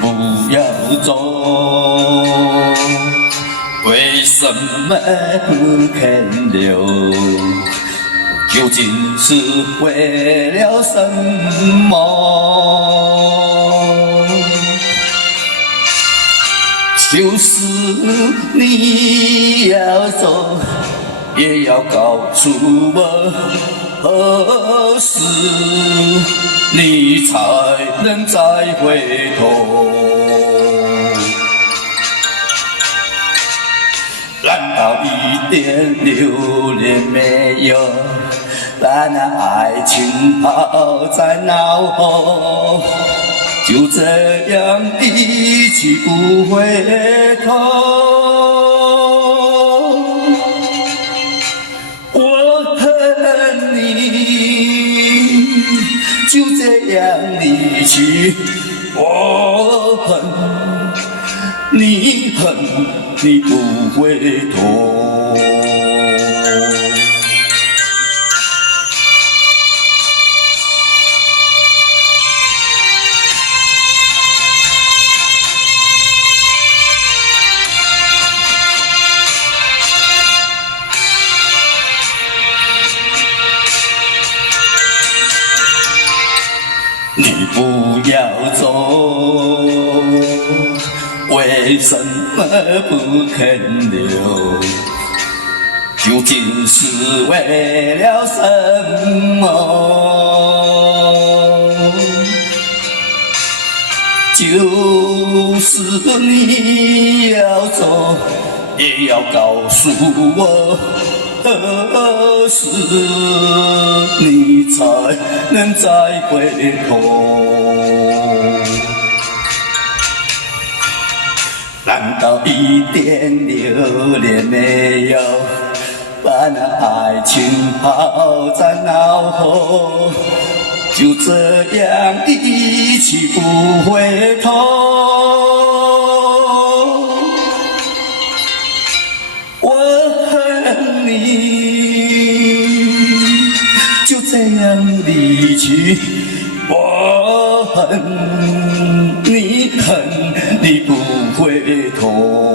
不要走，为什么不肯留？究竟是为了什么？就是你要走，也要告诉我，何时你才能再回头？难道一点留恋没有？把那爱情抛在脑后，就这样一去不回头。我恨你，就这样离去。我恨你，恨你不回头。你不要走，为什么不肯留？究竟是为了什么？就是你要走，也要告诉我，何时你才能再回头？难道一点留恋没有？把那爱情抛在脑后，就这样一去不回头。我恨你，就这样离去。我恨你，恨你不回头。